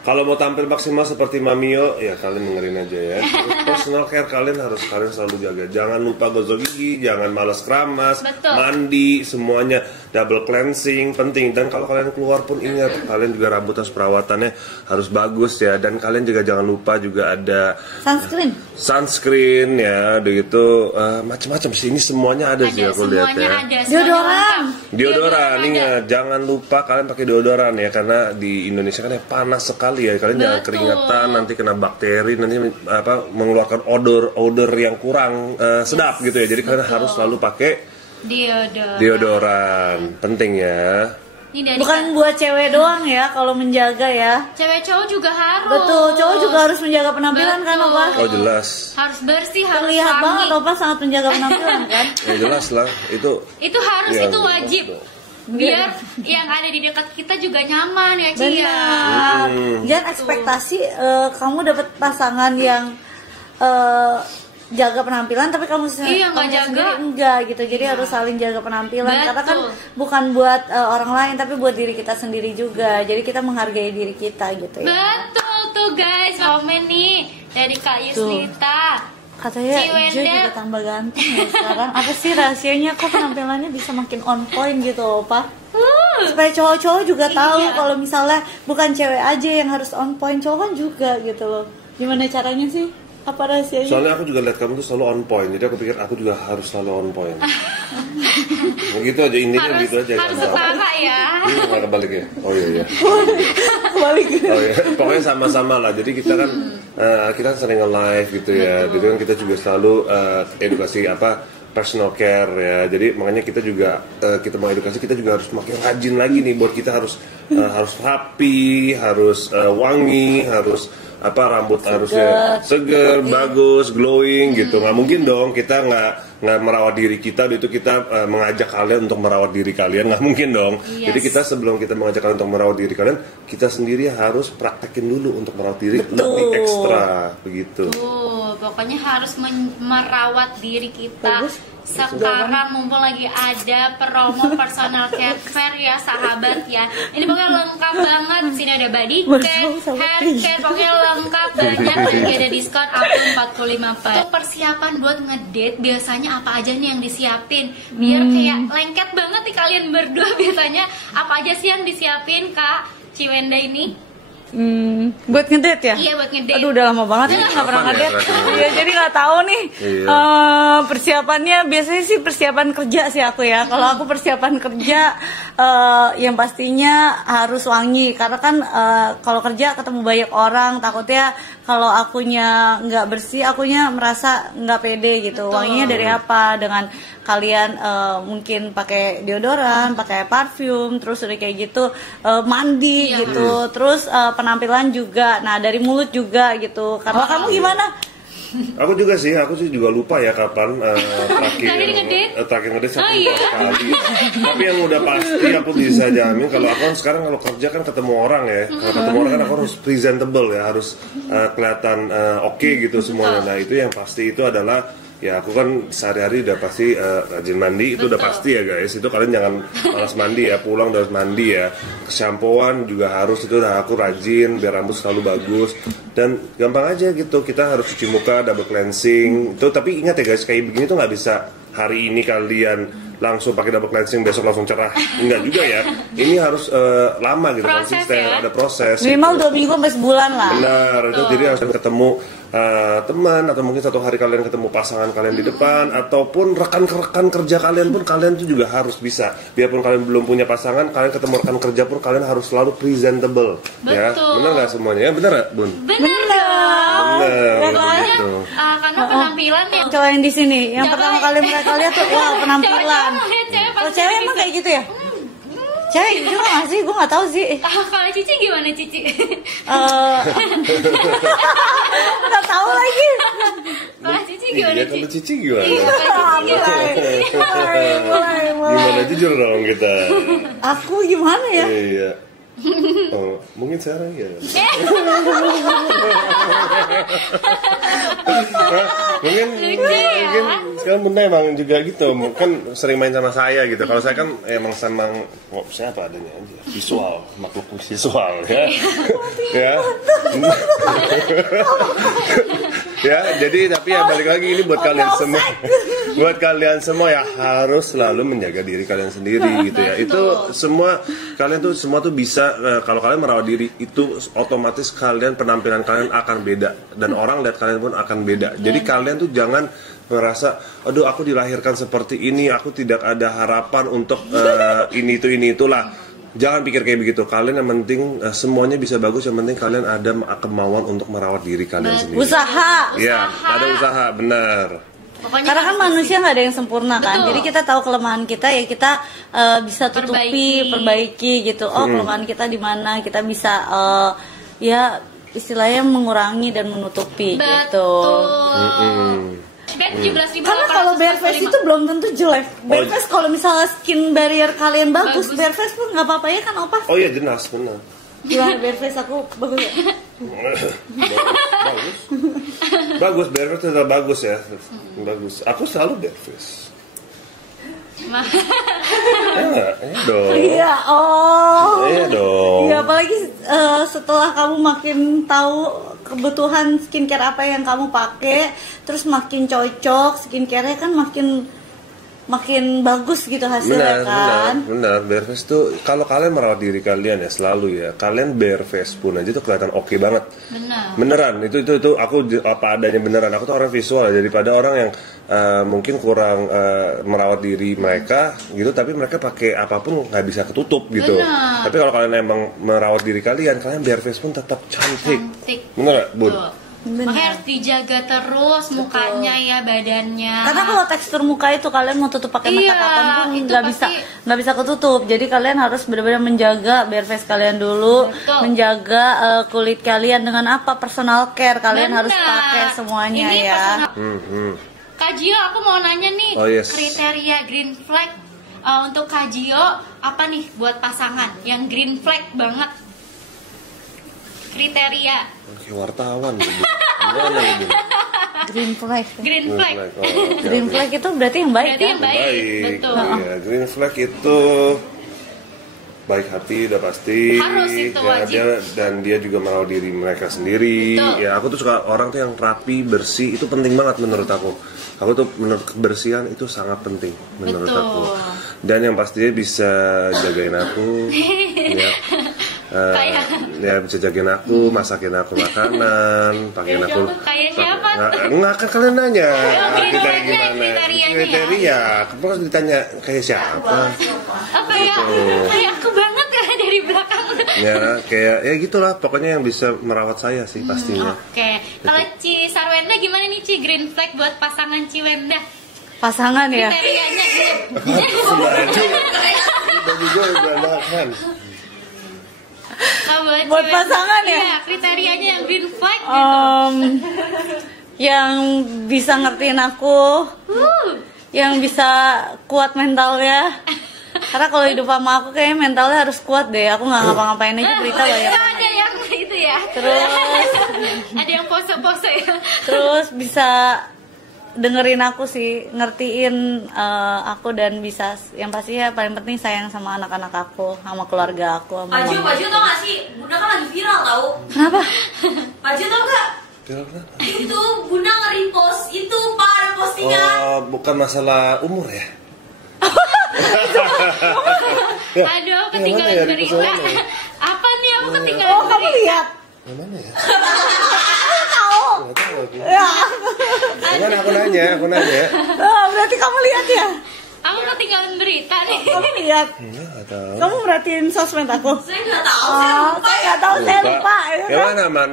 Kalau mau tampil maksimal seperti Mamio, ya kalian dengerin aja ya. Terus personal care kalian selalu jaga. Jangan lupa gosok gigi, jangan malas keramas, mandi, semuanya double cleansing penting. Dan kalau kalian keluar pun ingat, kalian juga rambut harus perawatannya harus bagus ya. Dan kalian juga jangan lupa juga ada sunscreen ya, begitu macam-macam sih. Ini semuanya ada sih aku lihat ya. Deodoran, ingat jangan lupa kalian pakai deodoran ya, karena di Indonesia kan panas sekali ya, kalian jangan keringetan, nanti kena bakteri, nanti mengeluarkan odor yang kurang sedap gitu ya. Jadi kalian harus selalu pakai deodoran, penting ya. Bukan buat cewek doang ya kalau menjaga ya. Cewek cowok juga harus. Betul, cowok juga harus menjaga penampilan kan, Opa? Oh jelas. Harus bersih, harus terlihat banget Opa sangat menjaga penampilan kan? Ya jelas lah, itu harus, itu wajib. Biar yang ada di dekat kita juga nyaman ya, Ci ya. Jangan ekspektasi kamu dapat pasangan yang jaga penampilan tapi kamu sendiri enggak gitu. Jadi harus saling jaga penampilan. Karena kan bukan buat orang lain tapi buat diri kita sendiri juga. Jadi kita menghargai diri kita gitu ya. Betul tuh guys. Komen nih dari Kak Yuslita. Katanya Joy juga tambah ganteng ya sekarang. Apa sih rahasianya kok penampilannya bisa makin on point gitu, Opa? Supaya cowok-cowok juga tahu kalau misalnya bukan cewek aja yang harus on point, cowok kan juga gitu loh. Gimana caranya sih? Apa rahasianya? Soalnya aku juga lihat kamu tuh selalu on point, jadi aku pikir aku juga harus selalu on point. Begitu aja, intinya gitu aja. Harus setara ya. Ini nggak kebalik ya? Oh iya. Kebalik. Oh iya. Pokoknya sama-sama lah. Jadi kita kan kita sering nge-live gitu ya. Jadi kan kita juga selalu edukasi personal care ya. Jadi makanya kita juga kita mau edukasi, kita juga harus makin rajin lagi nih. Buat kita harus rapi, harus wangi, harus rambut harusnya seger, bagus, glowing gitu. Nggak mungkin dong kita nggak merawat diri kita, itu kita mengajak kalian untuk merawat diri kalian, nggak mungkin dong. Jadi kita sebelum kita mengajak kalian untuk merawat diri kalian, kita sendiri harus praktekin dulu untuk merawat diri lebih ekstra begitu. Pokoknya harus merawat diri kita. Sekarang mumpung lagi ada promo personal care fair ya sahabat ya. Ini pokoknya lengkap banget. Sini ada body care, hair care, pokoknya lengkap banyak. Lagi ada diskon up to 45%. Persiapan buat ngedate biasanya apa aja nih yang disiapin? Biar kayak lengket banget nih kalian berdua. Biasanya apa aja sih yang disiapin Kak Ciwenda ini? Buat ngedate ya? Iya, buat ngedate. Aduh, udah lama banget nih nggak pernah ngedate. Iya, jadi nggak tahu nih. Persiapannya biasanya sih persiapan kerja sih aku ya. Kalau aku persiapan kerja yang pastinya harus wangi, karena kan kalau kerja ketemu banyak orang, takutnya kalau akunya nggak bersih, akunya merasa nggak pede gitu. Wanginya dari apa? Dengan kalian mungkin pakai deodoran, pakai parfum, terus udah kayak gitu mandi gitu, terus penampilan juga, nah dari mulut juga gitu. Kalau kamu gimana? Aku sih juga lupa ya kapan terakhir ngedate kali. Tapi yang udah pasti aku bisa jamin, kalau aku kan sekarang kalau kerja kan ketemu orang ya, kalau ketemu orang kan aku harus presentable ya, harus kelihatan oke gitu semuanya. Nah itu yang pasti itu adalah ya aku kan sehari-hari udah pasti rajin mandi, itu udah pasti ya guys. Itu kalian jangan malas mandi ya, pulang udah harus mandi ya. Shampooan juga harus, itu udah aku rajin biar rambut selalu bagus. Dan gampang aja gitu, kita harus cuci muka, double cleansing. Itu tapi ingat ya guys, kayak begini tuh nggak bisa hari ini kalian langsung pakai double cleansing besok langsung cerah, enggak juga ya. Ini harus lama gitu, konsisten, ada proses. Minimal 2 minggu sampai sebulan lah. Benar, itu jadi harus ketemu teman, atau mungkin satu hari kalian ketemu pasangan kalian di depan, ataupun rekan kerja kalian pun kalian tuh juga harus bisa. Biarpun kalian belum punya pasangan, kalian ketemu rekan kerja pun kalian harus selalu presentable. Ya, benar nggak semuanya? Ya, benar nggak, Bun? Benar. Begitu. Karena penampilan ya. Cowok yang di sini, yang pertama kali mereka lihat tuh, wow penampilan. Kalau cewek emang kayak gitu ya? Cewek juga nggak sih? Gue nggak tahu sih. Kalau Cici gimana Cici? Nggak tahu lagi. Kalau Cici gimana? Iya, kalau Cici gimana? Mulai. Gimana, jujur dong kita. Aku gimana ya? Iya. Oh, mungkin sekarang ya. mungkin sekarang Bunda emang juga gitu, kan sering main sama saya gitu. Kalau saya kan emang senang, saya apa adanya aja, visual, makhluk visual ya. Ya. Ya, jadi tapi ya balik lagi ini buat kalian semua. Buat kalian semua ya harus selalu menjaga diri kalian sendiri gitu ya. Itu semua kalian tuh semua tuh bisa kalau kalian merawat diri itu otomatis kalian penampilan kalian akan beda dan orang lihat kalian pun akan beda. Jadi kalian tuh jangan merasa aduh aku dilahirkan seperti ini, aku tidak ada harapan untuk ini itulah. Jangan pikir kayak begitu. Kalian yang penting semuanya bisa bagus. Yang penting kalian ada kemauan untuk merawat diri kalian sendiri. Usaha. Ya, ada usaha, benar. Pokoknya karena kan manusia nggak ada yang sempurna kan. Betul. Jadi kita tahu kelemahan kita ya kita bisa tutupi, perbaiki gitu. Oh kelemahan kita di mana? Kita bisa ya istilahnya mengurangi dan menutupi. Betul. Gitu. Karena kalau bare face itu belum tentu jelek. Bare face kalau misalnya skin barrier kalian bagus. Bare face pun nggak apa-apa ya kan Opa? Oh iya jelas benar. Gimana bare face aku bagus ya? Bagus, bare face tetap bagus ya. Bagus. Aku selalu bare face. Iya dong. Iya, oh. Iya dong. Iya, apalagi setelah kamu makin tahu kebutuhan skincare apa yang kamu pakai, terus makin cocok skincare-nya kan makin bagus gitu hasilnya kan. Benar. Bare face tuh kalau kalian merawat diri kalian ya selalu ya. Kalian bare face pun aja tuh kelihatan oke banget. Beneran. Itu aku apa adanya beneran. Aku tuh orang visual ya, daripada orang yang mungkin kurang merawat diri mereka gitu, tapi mereka pakai apapun nggak bisa ketutup gitu. Tapi kalau kalian emang merawat diri kalian bare face pun tetap cantik. Bener gak, Bun? Makanya harus dijaga terus mukanya ya, badannya. Karena kalau tekstur muka itu kalian mau tutup pakai makeup apapun nggak bisa ketutup. Jadi kalian harus benar-benar menjaga bare face kalian dulu, menjaga kulit kalian dengan apa personal care kalian harus pakai semuanya ini ya. Kak Gio, aku mau nanya nih kriteria green flag untuk Kak Gio apa nih buat pasangan yang green flag banget? Kriteria. Oke, wartawan. Green flag. Green flag itu berarti yang baik. Berarti yang baik. Betul. Ya, green flag itu baik hati udah pasti. Harus itu wajib. Dia juga merawat diri mereka sendiri. Betul. Ya, aku tuh suka orang tuh yang rapi, bersih, itu penting banget menurut aku. Aku tuh menurut kebersihan itu sangat penting menurut aku. Dan yang pastinya bisa jagain aku. Ya bisa jagain aku, masakin aku makanan, pakein aku. Kayak siapa? Enggak kan kalian nanya. Kriteria. Kamu harus ditanya kayak siapa? Apa ya? Kayak aku banget ya dari belakang. Ya kayak ya gitulah. Pokoknya yang bisa merawat saya sih pastinya. Oke. Kalau Ci Sarwenda gimana nih Ci, green flag buat pasangan Ci Wenda? Pasangan ya? Kriterianya. Udah juga udah makan. Buat pasangan ya? Iya, kriterianya yang green flag gitu. Yang bisa ngertiin aku, yang bisa kuat mentalnya. Karena kalau hidup sama aku kayaknya mentalnya harus kuat deh. Aku nggak ngapa-ngapain aja berita banyak. Ada yang itu ya. Terus ada yang pose-pose ya. Terus bisa dengerin aku sih, ngertiin aku dan bisa yang pasti ya paling penting sayang sama anak-anak aku, sama keluarga aku. Paju tau gak sih? Bunda kan lagi viral tau. Kenapa? Paju tau gak? Itu Bunda nge-repost itu Pak, ada postingan. Oh, bukan masalah umur ya? Aduh, ketinggalan berita. Apa nih aku ketinggalan berita? Oh, kamu lihat? Yang mana ya? Tahu. Ya. Mana aku nanya. Berarti kamu lihat ya? Aku ketinggalan berita nih. Kamu lihat? Enggak tahu. Kamu merhatiin sosmed aku? Saya nggak tahu. Saya nggak tahu, saya lupa. Yang mana man?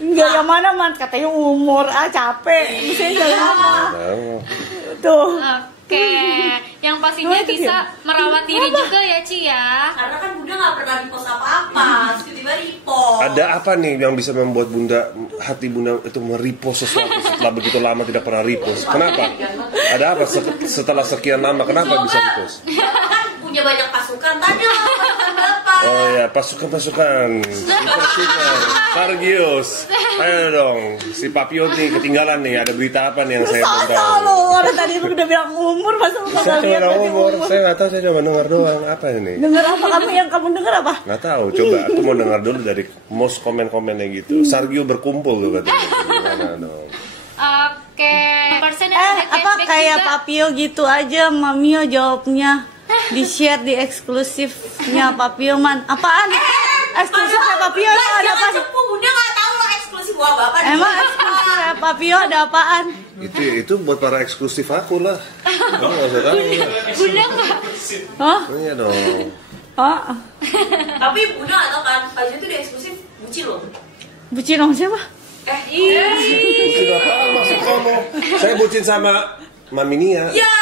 Enggak yang mana man? Katanya umur, capek. Misalnya jalan apa? Tuh. Oke, yang pastinya bisa merawat diri juga ya Ci ya. Karena kan Bunda nggak pernah repost apa-apa, tiba-tiba repost. Ada apa nih yang bisa membuat hati Bunda itu merepost sesuatu setelah begitu lama tidak pernah repost? Kenapa? Ada apa setelah sekian lama kenapa bisa repost? Bapak kan punya banyak pasukan, tanya pasukan Bapak. Oh ya, pasukan-pasukan. Sargius. Ayo dong, si Papio nih ketinggalan nih. Ada berita apa nih yang saya belum tahu? Lo orang tadi itu udah bilang umur, masa lu Saya kagak cuma lihat tahu aja umur. Saya nggak tahu, saya cuma dengar doang. Apa ini? Dengar apa kamu dengar apa? Nggak tahu. Coba aku mau dengar dulu dari most komen-komennya gitu. Sargio berkumpul tuh katanya. Gimana dong? Oke. Apa kayak Papio gitu aja, Mamio jawabnya di share di eksklusifnya Papio man. Apaan? Eksklusifnya Papio ada apa? Bunda nggak tahu lo eksklusif gua bapak. Emang eksklusifnya Papio ada apaan? Itu buat para eksklusif aku lah. Kamu nggak usah tahu. Bunda nggak? Hah? Iya dong. Oh, Tapi Bunda nggak tahu kan, Fajri itu dia eksklusif bucin loh. bucin sama siapa? Bucin apaan maksud kamu? Saya bucin sama Mami Nia. Ya,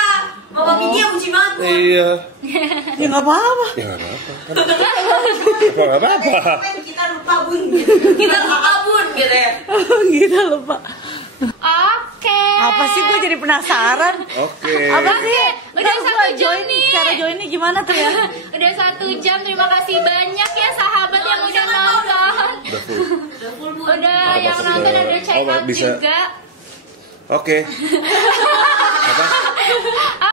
Mama Mini yang bucin banget. Iya. Ya nggak apa-apa. Ya nggak apa-apa. Nggak apa-apa. Kita lupa bun, gitu. Kita lupa bun, gitu ya. Gitu lupa. Oke. Apa sih gue jadi penasaran? Oke. Apa sih? Udah Ntar 1 gua jam nih. Cara joinnya gimana tuh ya? Udah 1 jam. Terima kasih banyak ya sahabat yang udah nonton. Udah full. Udah full bun. Udah Apa yang sih, nonton udah- ada check out bisa. juga. Oke. Apa?